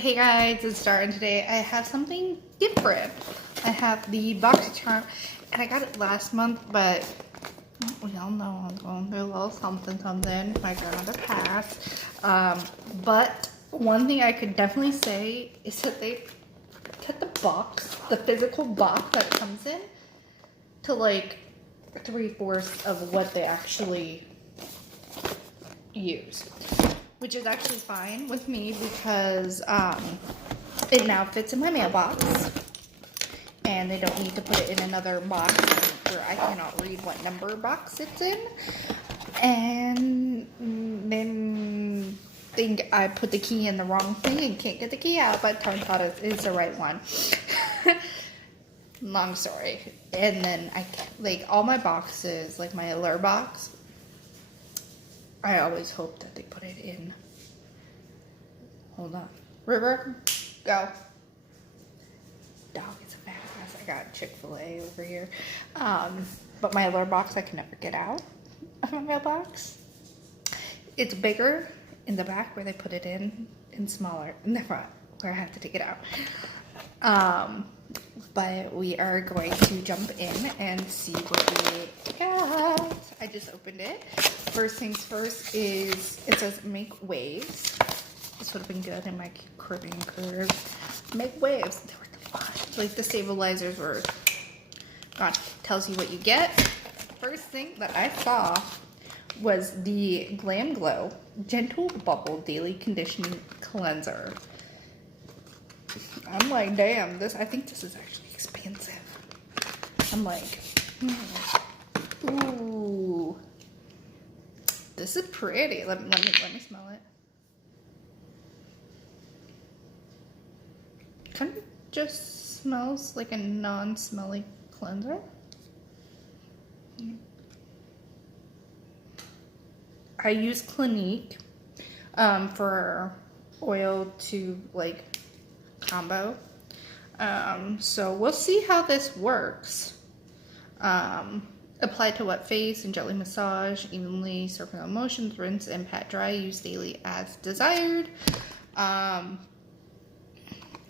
Hey guys, it's Star, and today I have something different. I have the Boxycharm, and I got it last month, but we all know I'm going through a little something. My grandmother passed. But one thing I could definitely say is that they cut the box, the physical box that it comes in, to like 3/4 of what they actually use. Which is actually fine with me because it now fits in my mailbox and they don't need to put it in another box where I cannot read what number box it's in, and then think I put the key in the wrong thing and can't get the key out, but turns out it's the right one. Long story. And then I like all my boxes, like my alert box, I always hope that they put it in. Hold on. River, go. Dog is a badass. I got Chick-fil-A over here. But my alert box, I can never get out of my mailbox. It's bigger in the back where they put it in, and smaller in the front where I have to take it out. But we are going to jump in and see what we got. I just opened it. First things first is, it says make waves. This would have been good in my Caribbean cruise. Make waves. They were defined. Like the stabilizers were gone. Tells you what you get. First thing that I saw was the Glam Glow Gentle Bubble Daily Conditioning Cleanser. I'm like, damn, I think this is actually expensive. I'm like, ooh, this is pretty. Let me smell it. Kind of just smells like a non-smelly cleanser. I use Clinique for oil to like combo. So we'll see how this works. Apply to wet face and gently massage evenly, circular motions, rinse and pat dry. Use daily as desired. I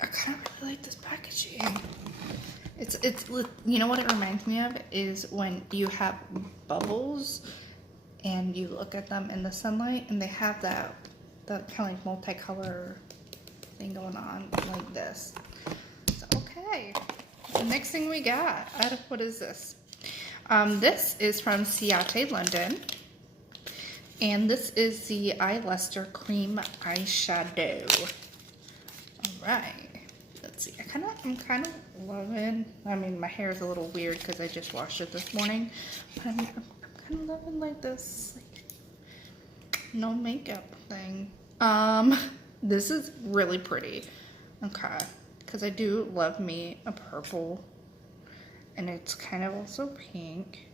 kind of really like this packaging. It's you know what it reminds me of is when you have bubbles and you look at them in the sunlight and they have that kind of like multicolor thing going on like this. So, okay, the next thing we got, what is this? This is from Ciate London, and this is the Eye Luster Cream Eyeshadow. All right, let's see. I'm kind of loving. I mean, my hair is a little weird because I just washed it this morning, but I'm kind of loving like this, like, no makeup thing. This is really pretty. Okay, because I do love me a purple, and it's kind of also pink.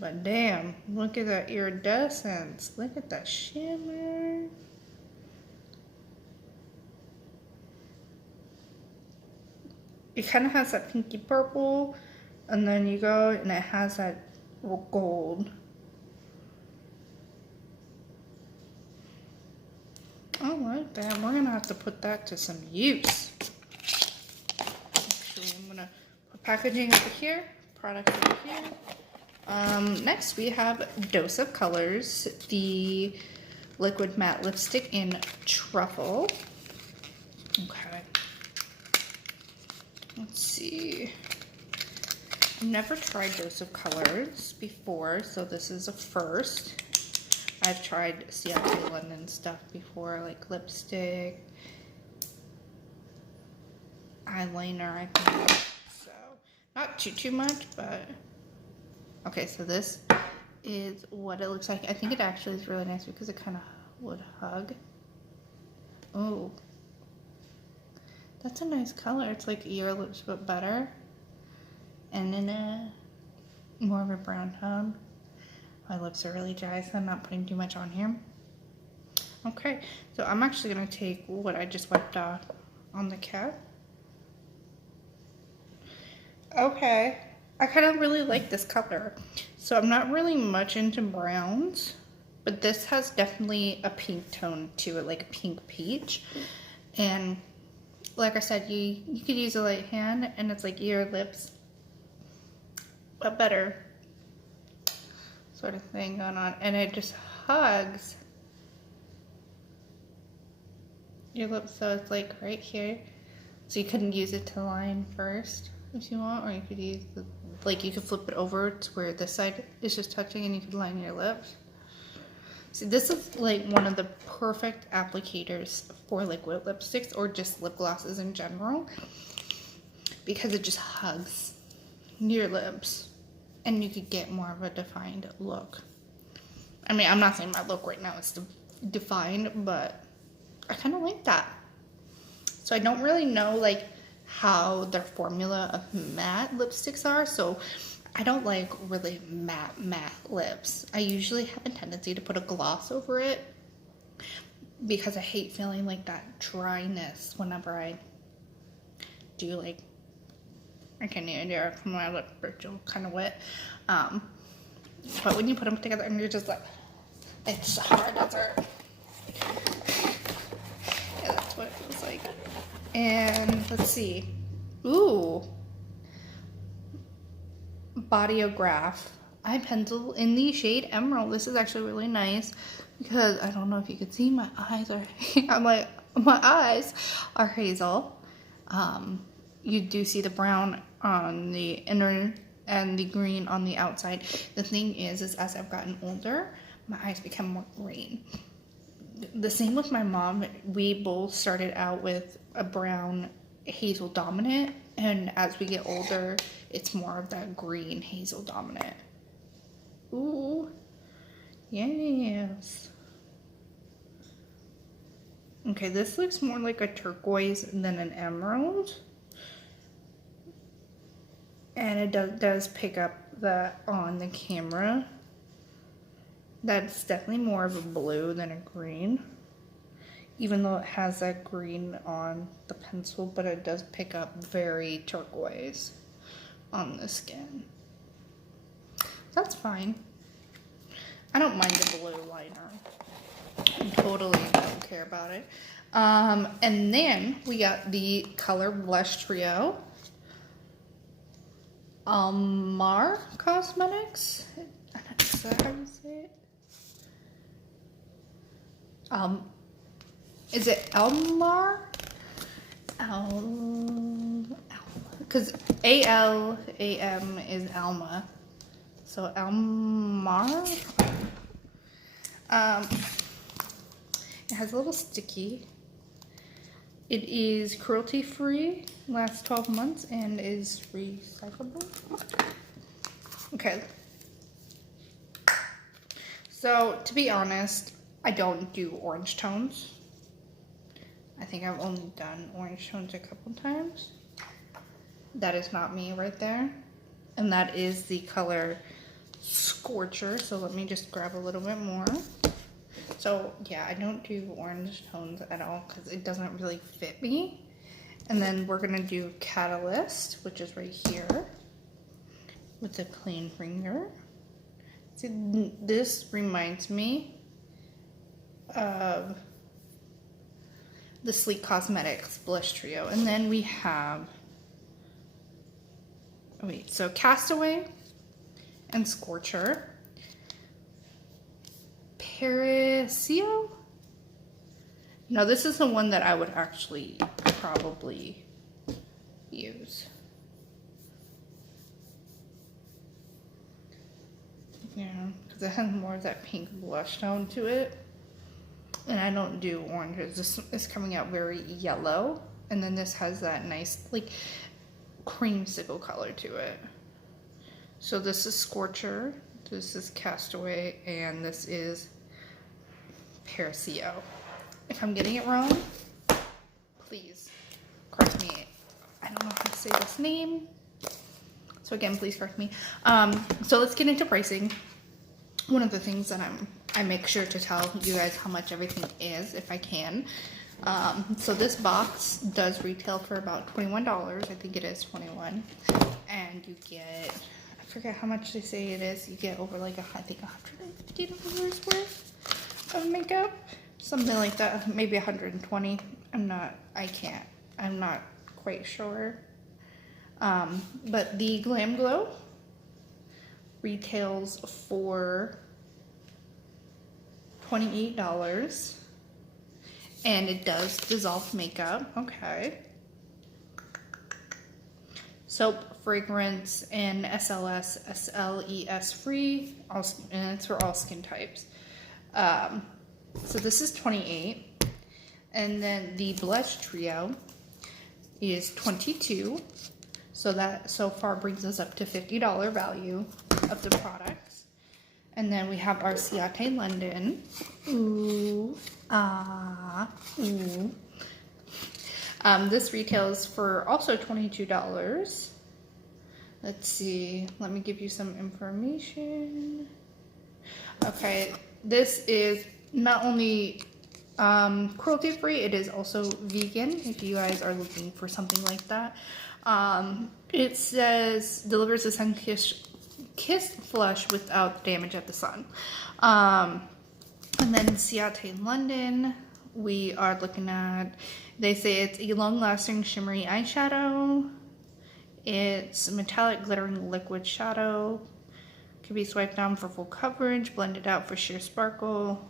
But damn, look at that iridescence. Look at that shimmer. It kind of has that pinky purple, and then you go and it has that gold. I like that. We're gonna have to put that to some use. Actually, I'm gonna put packaging over here, products over here. Next we have Dose of Colors, the liquid matte lipstick in truffle. Okay. Let's see. I've never tried Dose of Colors before, so this is a first. I've tried Ciate London stuff before, like lipstick, eyeliner, I think. So, not too much, but okay, so this is what it looks like. I think it actually is really nice because it kind of would hug. Oh, that's a nice color. It's like your lips, but better. And in a more of a brown tone. My lips are really dry, so I'm not putting too much on here. Okay, so I'm actually going to take what I just wiped off on the cap. Okay, I kind of really like this color. So I'm not really much into browns, But this has definitely a pink tone to it, like a pink peach. And like I said, you could use a light hand, and it's like your lips, but better sort of thing going on. And it just hugs your lips, so it's like right here. So you couldn't use it to line first if you want, or you could use the, like you could flip it over to where this side is just touching, and you could line your lips. See, this is like one of the perfect applicators for liquid lipsticks or just lip glosses in general, because it just hugs your lips and you could get more of a defined look. I mean, I'm not saying my look right now is defined, but I kind of like that. So I don't really know like how their formula of matte lipsticks are, so I don't like really matte lips. I usually have a tendency to put a gloss over it because I hate feeling like that dryness whenever I do, like, I can't even do it from my lip, it's kind of wet. But when you put them together and you're just like, it's hard as hurt. Yeah, that's what it feels like. And let's see. Ooh. Bodyograph eye pencil in the shade Emerald. This is actually really nice because I don't know if you can see, my eyes are my eyes are hazel. You do see the brown on the inner and the green on the outside. The thing is as I've gotten older, my eyes become more green. The same with my mom. We both started out with a brown hazel dominant, and as we get older, it's more of that green hazel dominant. Ooh, yes. Okay, this looks more like a turquoise than an emerald. And it does pick up that on the camera. That's definitely more of a blue than a green. Even though it has that green on the pencil, but it does pick up very turquoise on the skin. That's fine. I don't mind the blue liner. I totally don't care about it. And then we got the color blush trio. Mar Cosmetics. Is that how you say it? Is it Elmar? Because A-L-A-M is Alma. So Elmar. It has a little sticky. It is cruelty free, lasts 12 months, and is recyclable. Okay. So, to be honest, I don't do orange tones. I think I've only done orange tones a couple times. That is not me right there. And that is the color Scorcher. So let me just grab a little bit more. So yeah, I don't do orange tones at all because it doesn't really fit me. And then we're gonna do Catalyst, which is right here with a clean finger. See, this reminds me of the Sleek Cosmetics Blush Trio. And then we have, so Castaway and Scorcher. Perisio? No, this is the one that I would actually probably use. Yeah, because it has more of that pink blush tone to it. And I don't do oranges. This is coming out very yellow. And then this has that nice, like, creamsicle color to it. So this is Scorcher, this is Castaway, and this is Perisio. If I'm getting it wrong, please correct me. I don't know how to say this name. So again, please correct me. So let's get into pricing. One of the things that I make sure to tell you guys how much everything is, if I can. So this box does retail for about $21. I think it is $21. And you get, I forget how much they say it is. You get over like, I think $150 worth. of makeup. Something like that, maybe 120. I'm not quite sure. But the Glam Glow retails for $28. And it does dissolve makeup. Okay. Soap, fragrance, and SLS, SLES free, and it's for all skin types. So this is $28. And then the blush trio is $22. So that so far brings us up to $50 value of the products. And then we have our Ciate London. Ooh. Ooh. This retails for also $22. Let's see. Let me give you some information. Okay. This is not only cruelty free, it is also vegan if you guys are looking for something like that. It says delivers a sun-kissed flush without damage at the sun. And then Ciate London, we are looking at, they say it's a long-lasting shimmery eyeshadow. It's metallic glittering liquid shadow. Can be swiped down for full coverage, blended out for sheer sparkle,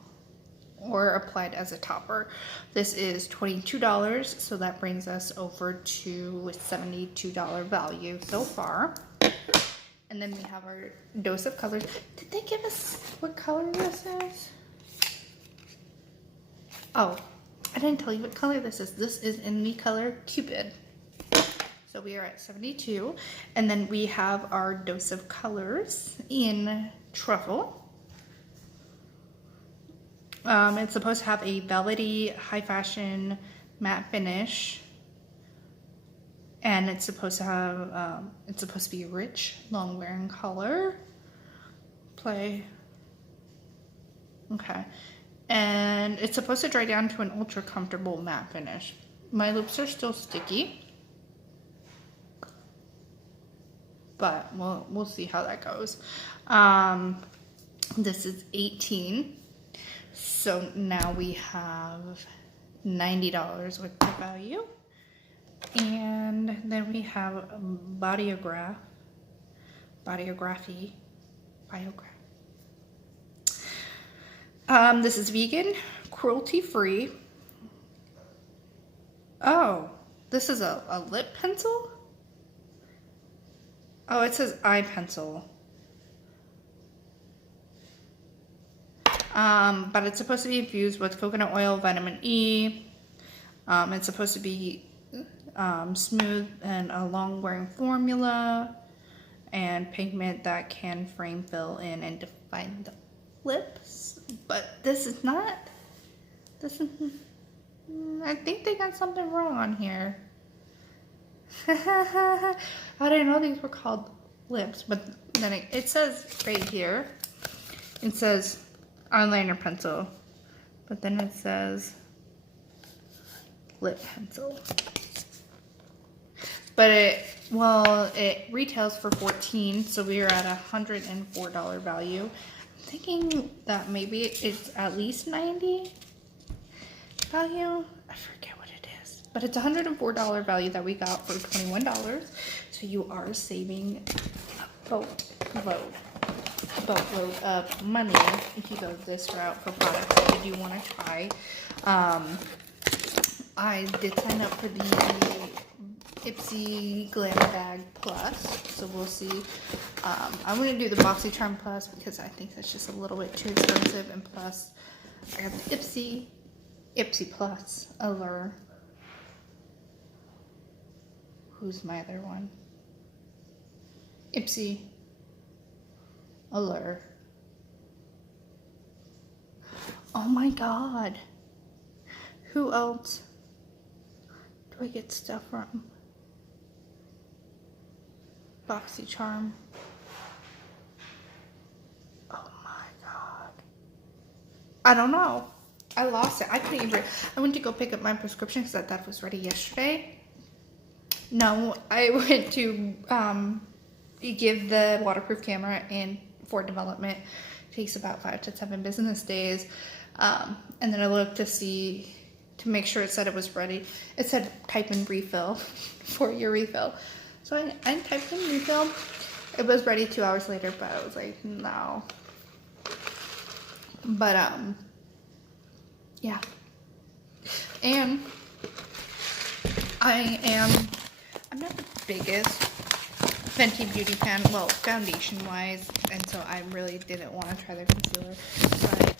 or applied as a topper. This is $22, so that brings us over to $72 value so far. And then we have our dose of colors. Did they give us what color this is? Oh, I didn't tell you what color this is. This is in the color Cupid. So we are at 72. And then we have our dose of colors in Truffle. It's supposed to have a velvety, high fashion matte finish. And it's supposed to have, it's supposed to be a rich, long wearing color. Okay. And it's supposed to dry down to an ultra comfortable matte finish. My lips are still sticky. But we'll see how that goes. This is 18. So now we have $90 worth of value. And then we have Biography. This is vegan, cruelty free. Oh, this is a lip pencil? Oh, it says eye pencil. But it's supposed to be infused with coconut oil, vitamin E. It's supposed to be smooth and a long-wearing formula, and pigment that can frame, fill in, and define the lips. But this is not. This is. I think they got something wrong on here. I didn't know these were called lips, but then it says right here. It says eyeliner pencil, but then it says lip pencil. But it retails for $14, so we are at $104 value. I'm thinking that maybe it's at least $90 value. I forget what it is, but it's $104 value that we got for $21. So you are saving a boatload of money if you go this route for products that you do want to try. I did sign up for the Ipsy Glam Bag Plus, so we'll see. I'm going to do the Boxycharm Plus because I think that's just a little bit too expensive, and plus I got the Ipsy Plus Allure. Who's my other one? Ipsy Allure. Oh my god. Who else do I get stuff from? Boxycharm. Oh my god. I don't know. I lost it. I couldn't even. I went to go pick up my prescription because I thought it was ready yesterday. No, I went to give the waterproof camera in for development. It takes about 5 to 7 business days. And then I looked to make sure it said it was ready. It said type in refill for your refill. So I typed in refill. It was ready 2 hours later, but I was like, no. But, yeah. And I'm not the biggest Fenty Beauty fan, well, foundation wise, and so I really didn't want to try their concealer, but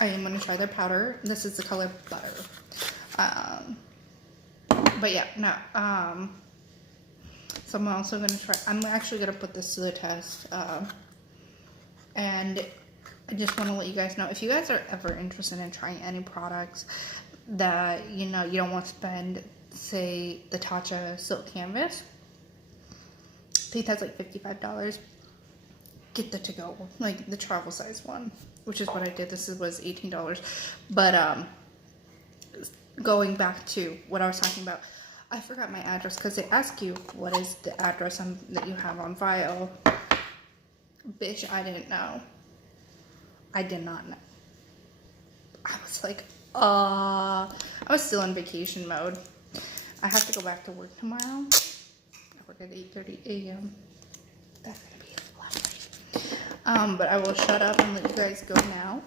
I am going to try their powder. This is the color Butter. But yeah, no, so I'm also going to try, I'm actually going to put this to the test, and I just want to let you guys know, if you guys are ever interested in trying any products that, you know, you don't want to spend, say, the Tatcha Silk Canvas, I think that's like $55, get the to-go, like the travel size one, which is what I did. This was $18, but, going back to what I was talking about, I forgot my address, because they ask you what is the address that you have on file. Bitch, I didn't know. I did not know. I was like, I was still in vacation mode. I have to go back to work tomorrow. I work at 8:30 a.m. That's gonna be fun. But I will shut up and let you guys go now.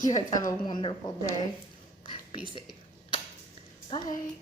You guys have a wonderful day. Be safe. Bye.